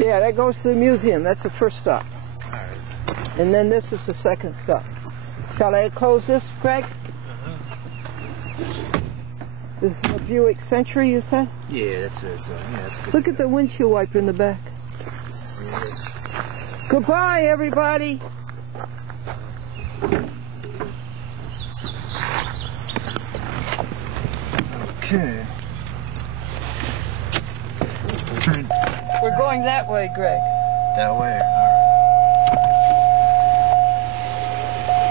Yeah, that goes to the museum. That's the first stop. All right. And then this is the second stop. Shall I close this, Greg? This is a Buick Century, you said? Yeah, that's it. So, yeah, that's good. Look at the windshield wiper in the back. Yeah. Goodbye, everybody. Okay. We're going that way, Greg. That way.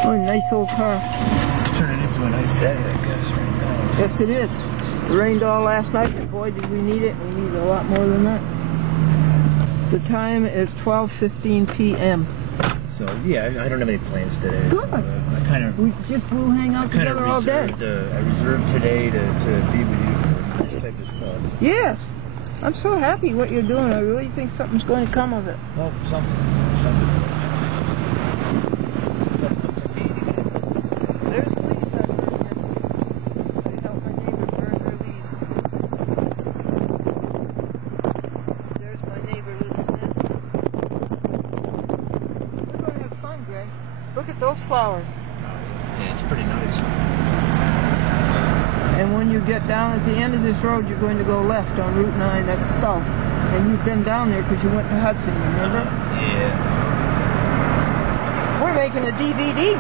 All Oh, nice old car. right. Turning into a nice day, I guess, right now. Yes, it is. It rained all last night, and boy, did we need it. We need a lot more than that. The time is 12:15 p.m. So yeah, I don't have any plans today. Good. So, I kind of. We'll hang out together all day. I reserved today to be with you for this type of stuff. Yes. I'm so happy what you're doing. I really think something's going to come of it. Well, something. There's leaves I burned yesterday. I helped my neighbor burn her leaves. There's my neighbor listening. We're going to have fun, Greg. Look at those flowers. Yeah, it's pretty nice. And when you get down at the end of this road, you're going to go left on Route 9, that's south. And you've been down there because you went to Hudson, remember? Yeah. We're making a DVD.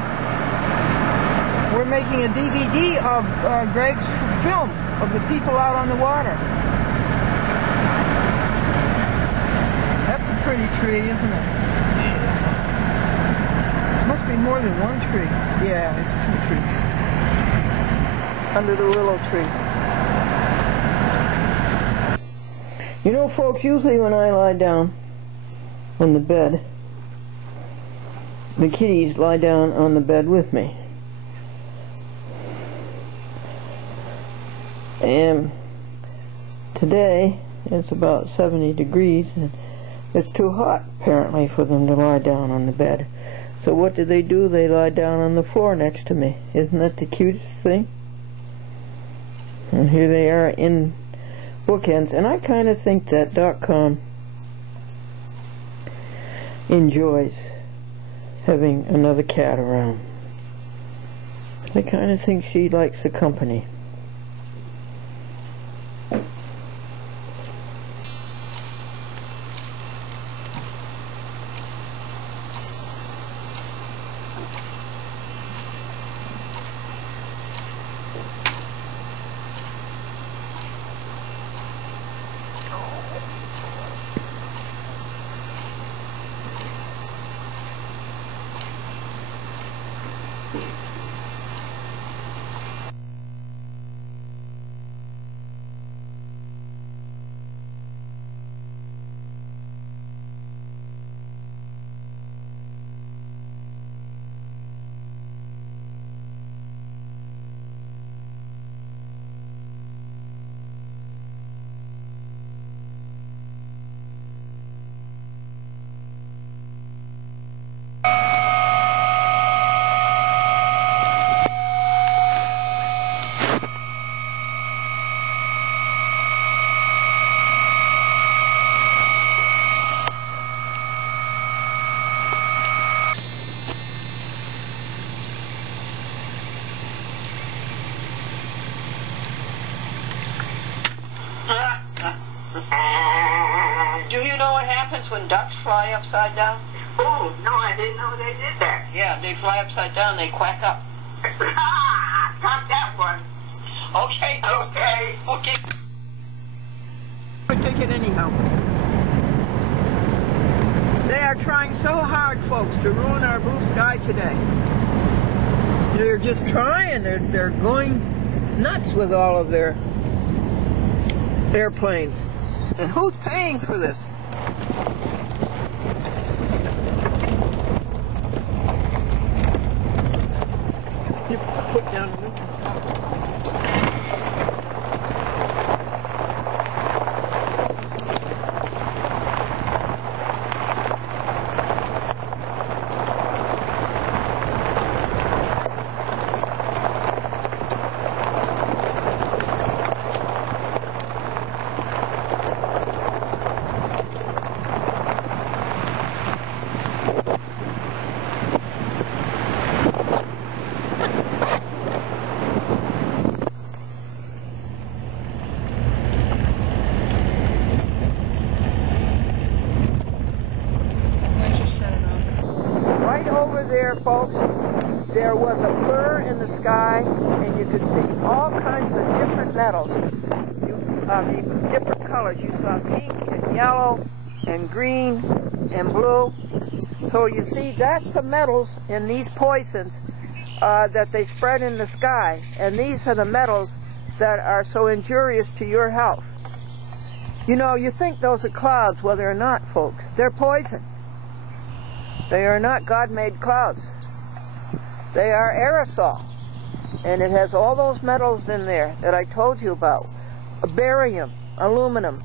We're making a DVD of Greg's film of the people out on the water. That's a pretty tree, isn't it? Must be more than one tree. Yeah, it's 2 trees. Under the willow tree. You know, folks, usually when I lie down on the bed, the kitties lie down on the bed with me. And today it's about 70 degrees and it's too hot apparently for them to lie down on the bed. So what do? They lie down on the floor next to me. Isn't that the cutest thing? And here they are in bookends, and I kind of think that .com enjoys having another cat around. I kind of think she likes the company. Do you know what happens when ducks fly upside down? Oh, no, I didn't know they did that. Yeah, they fly upside down, they quack up. Got that one. Okay, Joe. Okay. A ticket anyhow. They are trying so hard, folks, to ruin our blue sky today. They're just trying. They're going nuts with all of their airplanes. And who's paying for this? You put down the window. there, folks, there was a blur in the sky, and you could see all kinds of different metals. Different colors. You saw pink and yellow and green and blue. So you see, that's the metals in these poisons that they spread in the sky, and these are the metals that are so injurious to your health. You know, you think those are clouds. Well, they're not, folks. They're poison. They are not God-made clouds. They are aerosol, and it has all those metals in there that I told you about. Barium, aluminum,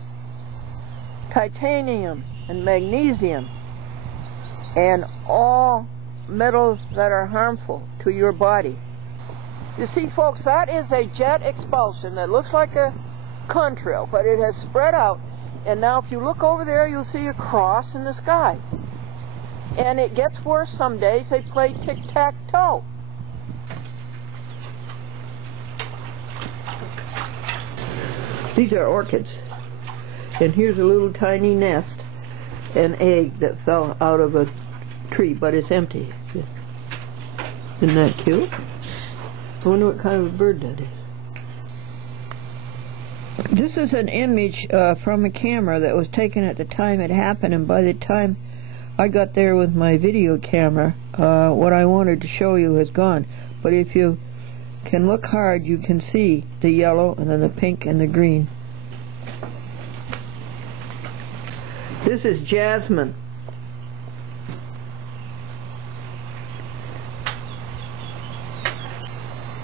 titanium, and magnesium, and all metals that are harmful to your body. You see, folks, that is a jet expulsion that looks like a contrail, but it has spread out, and now if you look over there, you'll see a cross in the sky. And it gets worse some days. They play tic-tac-toe. These are orchids, and here's a little tiny nest, an egg that fell out of a tree, but it's empty. Isn't that cute? I wonder what kind of a bird that is. This is an image from a camera that was taken at the time it happened, and by the time I got there with my video camera, what I wanted to show you has gone. But if you can look hard, you can see the yellow and then the pink and the green. This is jasmine.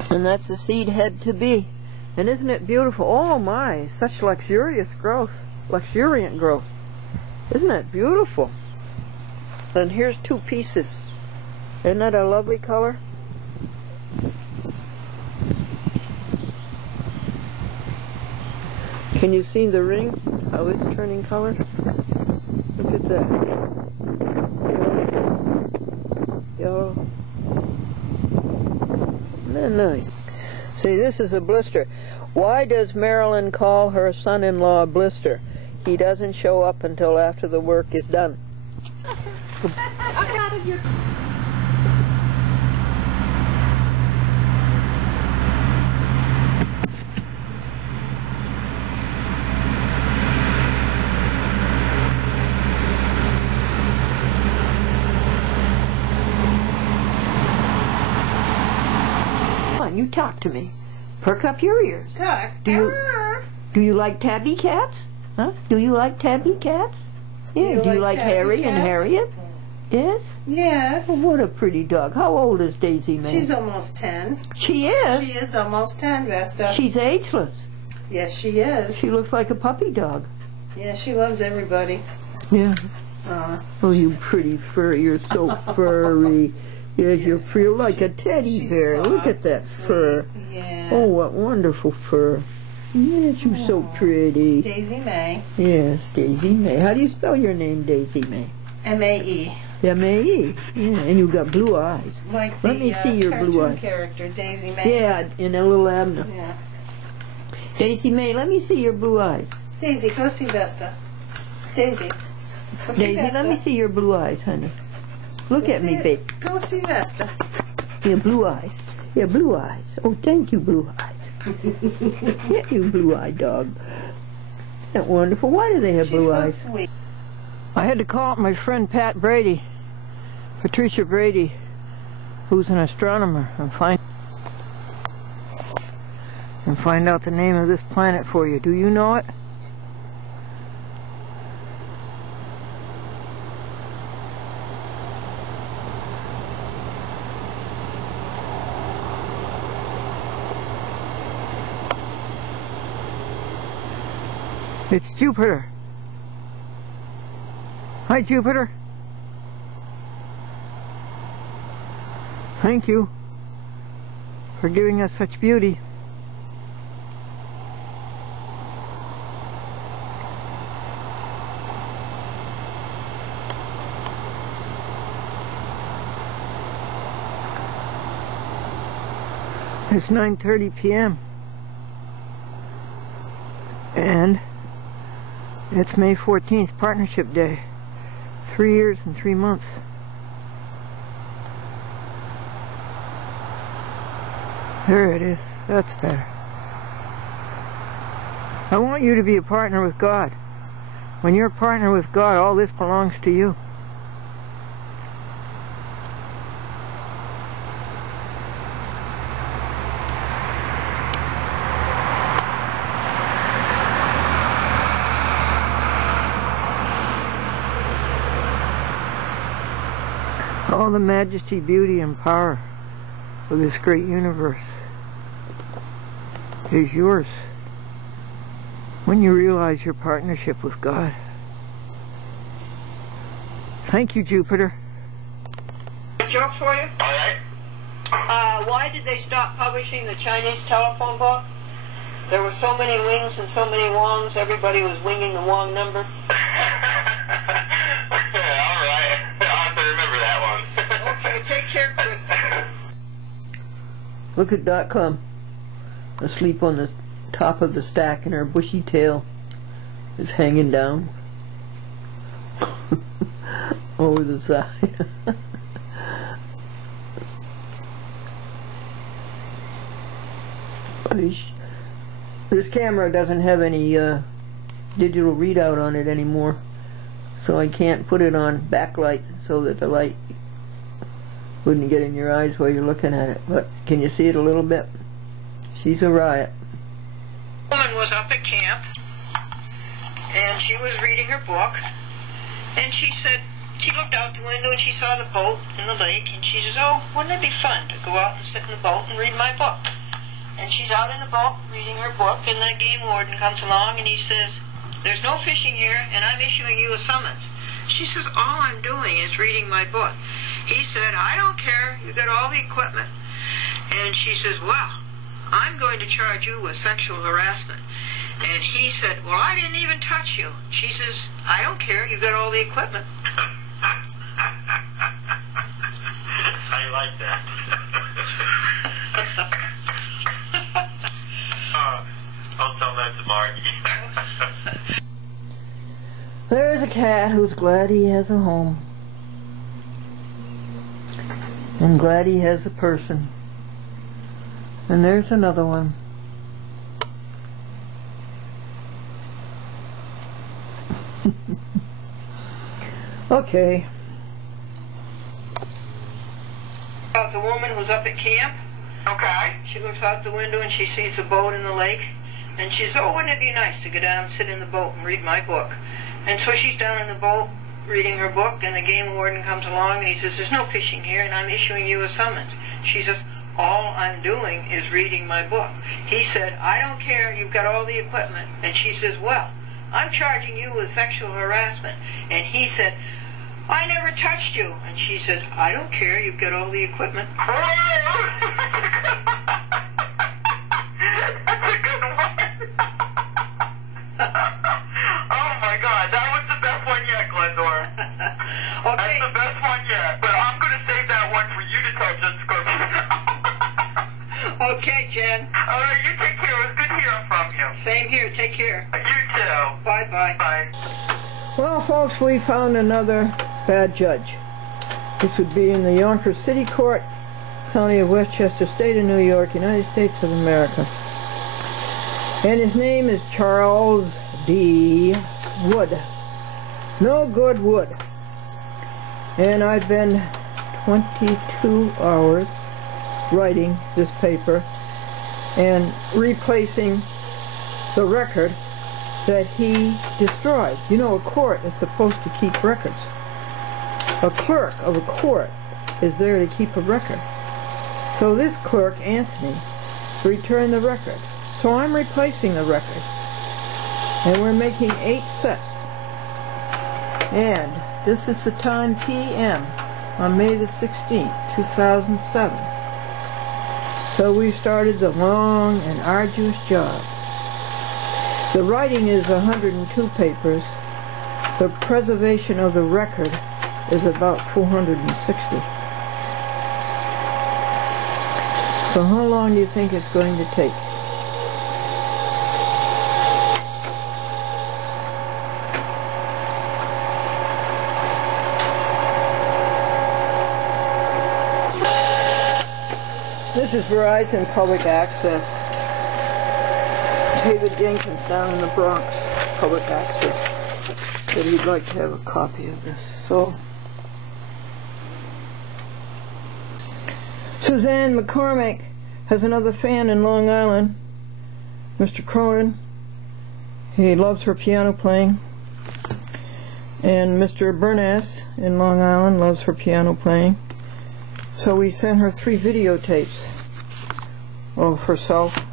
And that's the seed head to be. And isn't it beautiful? Oh my, such luxurious growth, luxuriant growth. Isn't it beautiful? And here's two pieces. Isn't that a lovely color? Can you see the ring? How it's turning color? Look at that. Yellow. Isn't that nice? See, this is a blister. Why does Marilyn call her son-in-law Blister? He doesn't show up until after the work is done. You talk to me. Perk up your ears. Do you like tabby cats? Huh? Do you like tabby cats? Yeah. Do you like Harry and Harriet? Yes? Yes. Oh, what a pretty dog. How old is Daisy Mae? She's almost 10. She is? She is almost 10, Vesta. She's ageless. Yes, she is. She looks like a puppy dog. Yeah, she loves everybody. Yeah. Oh, you pretty fur. You're so furry. Yes, you feel like a teddy bear. Soft, look at that sweet. fur. Yeah. Oh, what wonderful fur. Yes, you're so pretty. Daisy Mae. Yes, Daisy Mae. How do you spell your name, Daisy Mae? M-A-E. M-A-E. Yeah, and you've got blue eyes. Like Let me see your blue eyes. character, Daisy Mae. Yeah, in a little abdomen. Yeah. Daisy Mae, let me see your blue eyes. Daisy, go see Vesta. Daisy. Go see Daisy, Vesta. let me see your blue eyes, honey. Look at me, babe. Go see Vesta. Your blue eyes. Your blue eyes. Oh, thank you, blue eyes. Yeah, you blue-eyed dog. Isn't that wonderful? Why do they have blue eyes? She's so sweet. I had to call up my friend Pat Brady, Patricia Brady, who's an astronomer, and find out the name of this planet for you. Do you know it? It's Jupiter. Hi, Jupiter. Thank you for giving us such beauty. It's 9:30 p.m. and it's May 14th, Partnership Day. 3 years and 3 months. There it is. That's better. I want you to be a partner with God. When you're a partner with God, all this belongs to you. All the majesty, beauty, and power of this great universe is yours when you realize your partnership with God. Thank you, Jupiter. A joke for you? All right. Why did they stop publishing the Chinese telephone book? There were so many wings and so many wongs, everybody was winging the wong number. All right. I'll have to remember that one. Okay, take care, Chris. Look at .com asleep on the top of the stack, and her bushy tail is hanging down over the side. This camera doesn't have any digital readout on it anymore, so I can't put it on backlight so that the light wouldn't get in your eyes while you're looking at it. But can you see it a little bit? She's a riot. A woman was up at camp, and she was reading her book, and she said, she looked out the window and she saw the boat in the lake, and she says, oh, wouldn't it be fun to go out and sit in the boat and read my book? And she's out in the boat reading her book, and the game warden comes along and he says, there's no fishing here, and I'm issuing you a summons. She says, all I'm doing is reading my book. He said, I don't care, you got all the equipment. And she says, well, I'm going to charge you with sexual harassment. And he said, well, I didn't even touch you. She says, I don't care, you got all the equipment. I like that. I'll tell that to Margie. There's a cat who's glad he has a home, and glad he has a person. And there's another one. Okay. About the woman who's up at camp. Okay. She looks out the window and she sees a boat in the lake. And she says, oh, wouldn't it be nice to go down and sit in the boat and read my book? And so she's down in the boat reading her book, and the game warden comes along and he says, there's no fishing here, and I'm issuing you a summons. She says, all I'm doing is reading my book. He said, I don't care, you've got all the equipment. And she says, well, I'm charging you with sexual harassment. And he said, I never touched you. And she says, I don't care, you've got all the equipment. That's a good one. Oh my God, that was the best one yet, Glendora. Okay. That's the best one yet. But I'm going to save that one for you to touch and scorpion. Okay, Jen. All right, you take care. It was good hearing from you. Same here. Take care. You too. Bye-bye. Bye. Well, folks, we found another bad judge. This would be in the Yonkers City Court, County of Westchester, State of New York, United States of America. And his name is Charles D. Wood. No good Wood. And I've been 22 hours writing this paper and replacing the record that he destroyed. You know, a court is supposed to keep records. A clerk of a court is there to keep a record. So this clerk, Anthony, returned the record. So I'm replacing the record. And we're making 8 sets. And this is the time PM on May the 16th, 2007. So we started the long and arduous job. The writing is 102 papers. The preservation of the record is about 460. So how long do you think it's going to take? This This is Verizon Public Access. David Jenkins down in the Bronx, Public Access, said he'd like to have a copy of this. So, Suzanne McCormick has another fan in Long Island, Mr. Cronin. He loves her piano playing. And Mr. Bernass in Long Island loves her piano playing. So we sent her 3 videotapes of herself.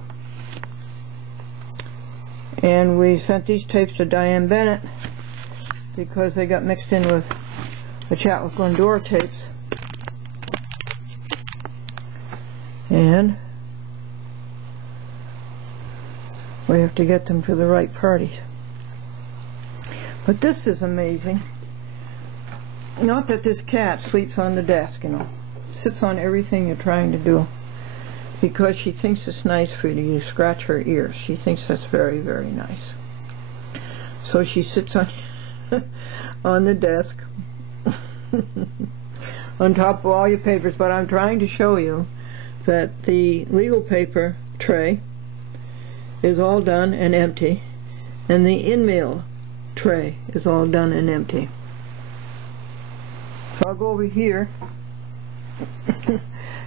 And we sent these tapes to Diane Bennett because they got mixed in with the Chat with Glendora tapes. And we have to get them to the right parties. But this is amazing. Not that this cat sleeps on the desk, you know. Sits on everything you're trying to do. Because she thinks it's nice for you to scratch her ears. She thinks that's very, very nice. So she sits on on the desk on top of all your papers. But I'm trying to show you that the legal paper tray is all done and empty, and the in-mail tray is all done and empty. So I'll go over here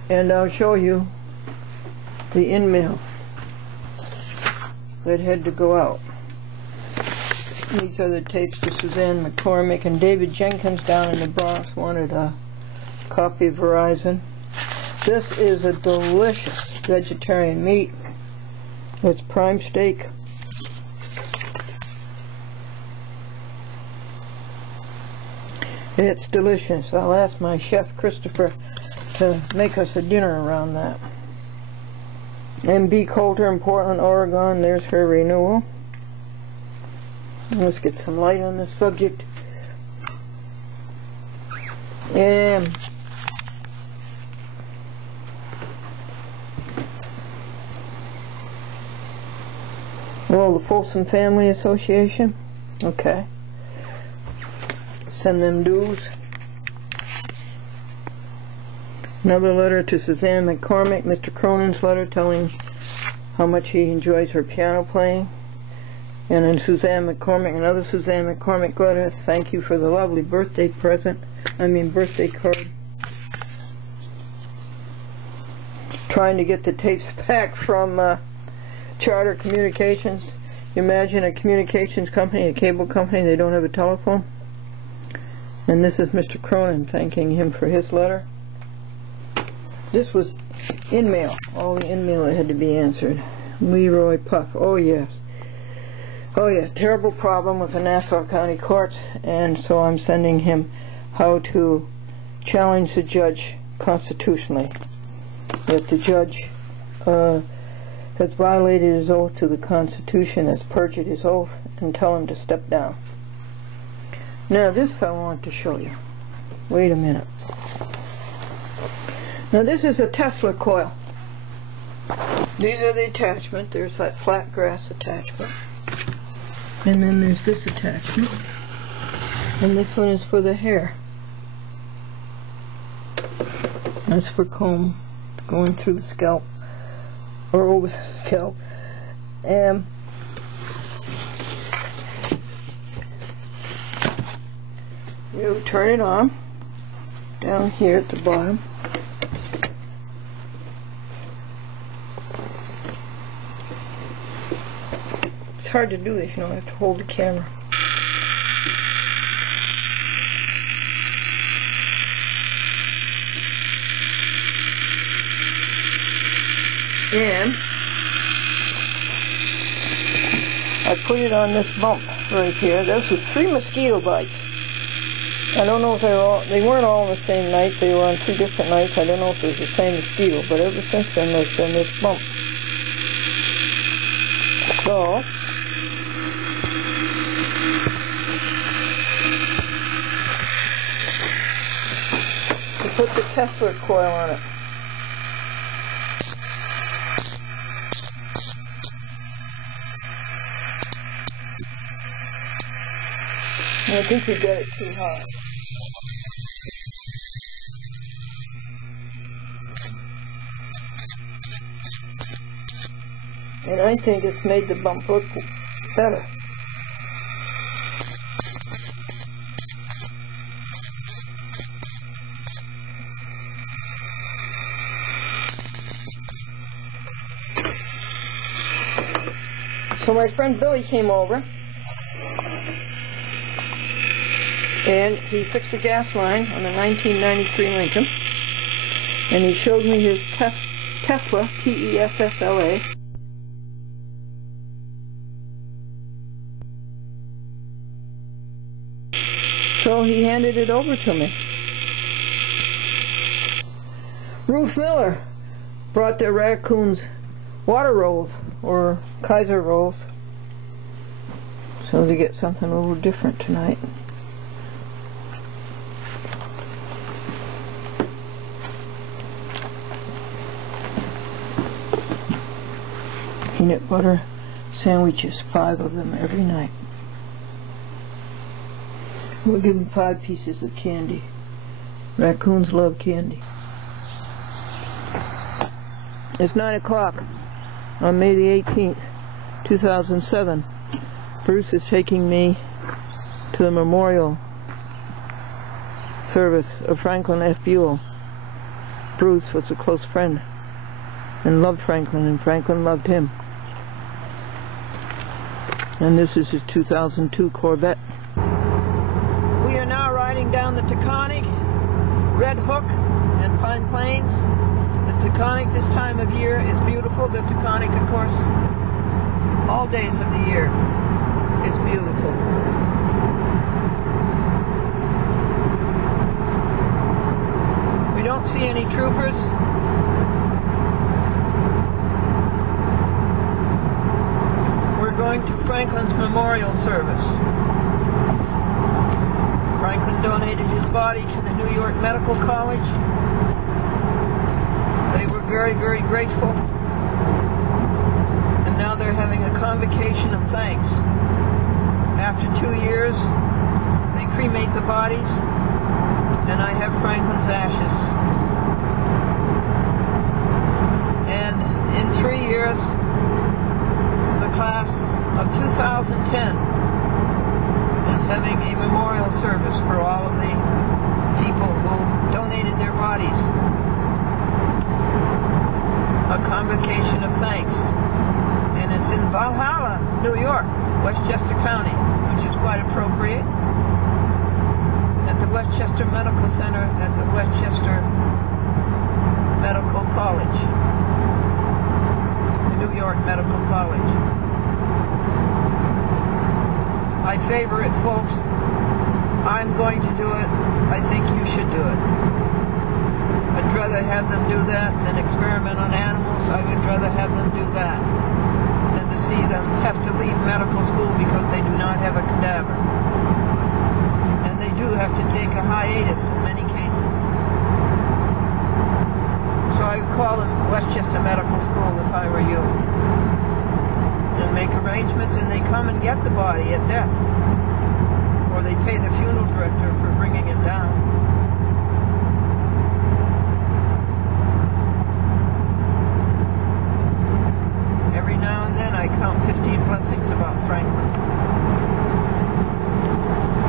and I'll show you the in-mail that had to go out. These are the tapes to Suzanne McCormick, and David Jenkins down in the Bronx wanted a copy of Verizon. This is a delicious vegetarian meat. It's prime steak. It's delicious. I'll ask my chef Christopher to make us a dinner around that. M.B. Coulter in Portland, Oregon. There's her renewal. Let's get some light on this subject. And well, the Folsom Family Association. Okay. Send them dues. Another letter to Suzanne McCormick, Mr. Cronin's letter telling how much he enjoys her piano playing. And then Suzanne McCormick, another Suzanne McCormick letter, thank you for the lovely birthday birthday card. Trying to get the tapes back from Charter Communications. You imagine a communications company, a cable company, they don't have a telephone. And this is Mr. Cronin thanking him for his letter. This was in-mail, all the in-mail that had to be answered. Leroy Puff, oh yes. Oh yeah, terrible problem with the Nassau County Courts, and so I'm sending him how to challenge the judge constitutionally. That the judge has violated his oath to the Constitution, has perjured his oath, and tell him to step down. Now this I want to show you. Wait a minute. Now this is a Tesla coil. These are the attachment. There's that flat grass attachment. And then there's this attachment. And this one is for the hair. That's for comb going through the scalp or over the scalp. And you turn it on down here at the bottom. It's hard to do this, you know, I have to hold the camera. And I put it on this bump right here. Those were 3 mosquito bites. I don't know if they weren't all on the same night. They were on 2 different nights. I don't know if it was the same mosquito, but ever since then there's been this bump. So we put the Tesla coil on it. I think we got it too high. And I think it's made the bump look better. So my friend Billy came over, and he fixed the gas line on a 1993 Lincoln, and he showed me his Tesla, T-E-S-S-L-A. So he handed it over to me. Ruth Miller brought their raccoons water rolls, or Kaiser rolls, so they get something a little different tonight. Peanut butter sandwiches, 5 of them every night. We'll give them 5 pieces of candy. Raccoons love candy. It's 9 o'clock on May the 18th, 2007. Bruce is taking me to the memorial service of Franklyn F. Buell. Bruce was a close friend and loved Franklyn, and Franklyn loved him. And this is his 2002 Corvette. We are now riding down the Taconic, Red Hook, and Pine Plains. The Taconic this time of year is beautiful. The Taconic, of course, all days of the year is beautiful. We don't see any troopers. We're going to Franklyn's memorial service. Franklyn donated his body to the New York Medical College. They were very, very grateful. And now they're having a convocation of thanks. After 2 years, they cremate the bodies, and I have Franklyn's ashes. And in 3 years, the class of 2010 is having a memorial service for all of the people who donated their bodies. A convocation of thanks. And it's in Valhalla, New York, Westchester County, which is quite appropriate. At the Westchester Medical Center, at the Westchester Medical College. The New York Medical College. I favor it, folks. I'm going to do it. I think you should do it. I'd rather have them do that than experiment on animals. I would rather have them do that than to see them have to leave medical school because they do not have a cadaver. And they do have to take a hiatus in many cases. So I would call them Westchester Medical School if I were you. And make arrangements, and they come and get the body at death. Or they pay the funeral director for bringing it down. Every now and then I count 15 blessings about Franklyn.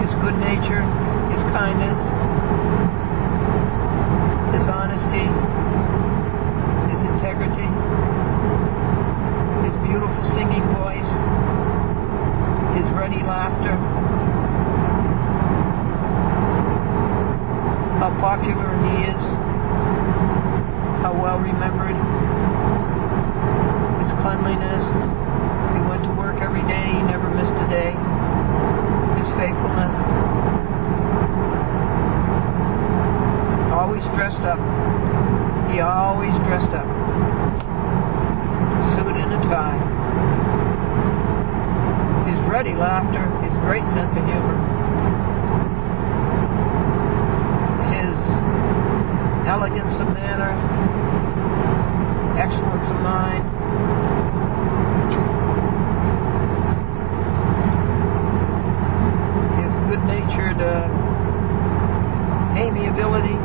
His good nature, his kindness, his honesty, his integrity, his beautiful singing voice, his ready laughter, how popular he is, how well remembered, his cleanliness, he went to work every day, he never missed a day, his faithfulness, always dressed up, he always dressed up, suit and a tie, his ready laughter, his great sense of humor, elegance of manner, excellence of mind, his good-natured amiability,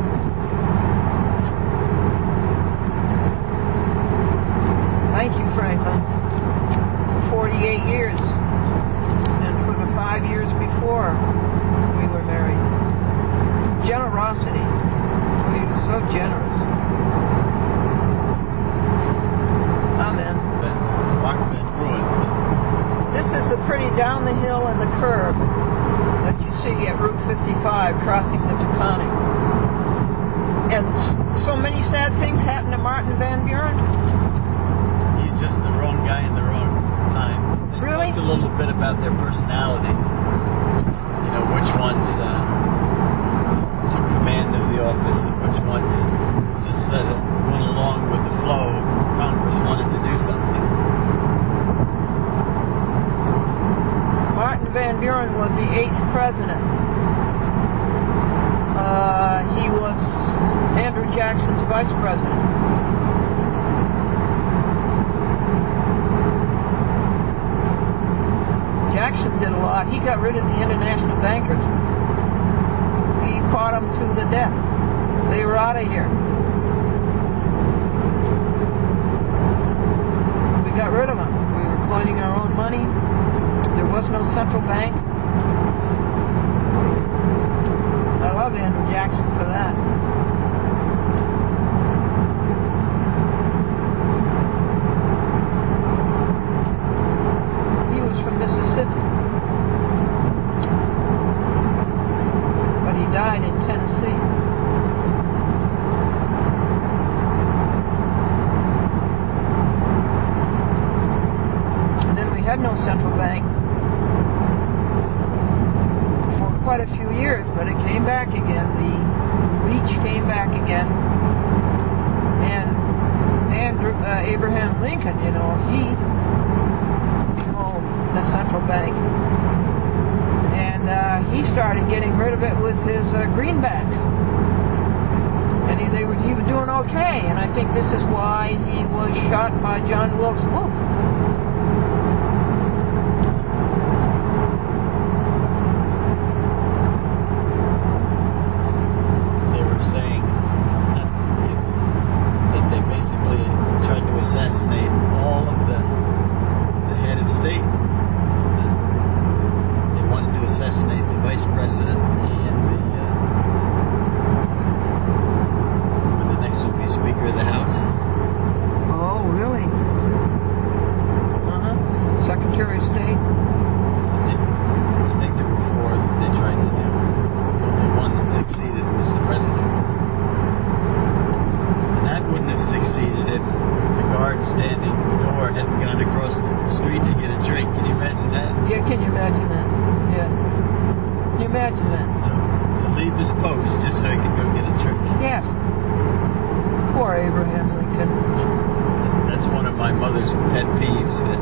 thank you, Franklyn. 48 years. And for the 5 years before we were married. Generosity. He was so generous. Amen. This is the pretty down the hill and the curve that you see at Route 55 crossing the Taconic. And so many sad things happened to Martin Van Buren. You're just the wrong guy in the wrong time. They Really? talked a little bit about their personalities. You know, which ones took command of the office and which ones just went along with the flow. Congress wanted to do something. Martin Van Buren was the 8th president. He was Andrew Jackson's vice president. Jackson did a lot. He got rid of the international bankers. He fought them to the death. They were out of here. We got rid of them. We were coining our own money. There was no central bank. I love Andrew Jackson for that. He was from Mississippi. But he died in Tennessee. And then we had no central bank for quite a few years, but it came back again. The reach came back again. And Abraham Lincoln, you know, he owned the central bank. And he started getting rid of it with his greenbacks. And he was doing okay. And I think this is why he was shot by John Wilkes Booth. Assassinate all of the head of state. They wanted to assassinate the vice president and the next would be Speaker of the House. Oh, really? Secretary of State. I think there were 4 that they tried to do. The one that succeeded was the president. And that wouldn't have succeeded if guard standing at the door hadn't gone across the street to get a drink. Can you imagine that? Yeah, can you imagine that? Yeah. Can you imagine that? To leave his post just so he could go get a drink. Yes. Poor Abraham Lincoln. That's one of my mother's pet peeves, that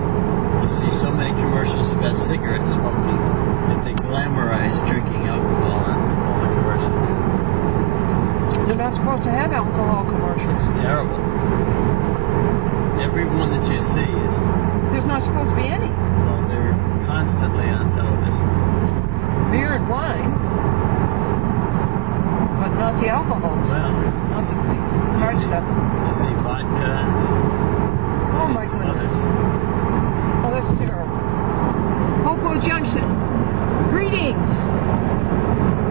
you see so many commercials about cigarette smoking that they glamorize drinking alcohol on all the commercials. They're not supposed to have alcohol commercials. It's terrible. Every one that you see is... There's not supposed to be any. Well, they're constantly on television. Beer and wine, but not the alcohol. Well, not the hard stuff. You see vodka. Oh my goodness. Oh, that's terrible. Hopewell Junction. Greetings.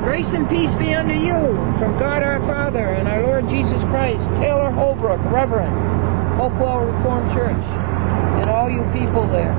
Grace and peace be unto you from God our Father and our Lord Jesus Christ. Taylor Holbrook, Reverend. Hopewell Reformed Church, and all you people there.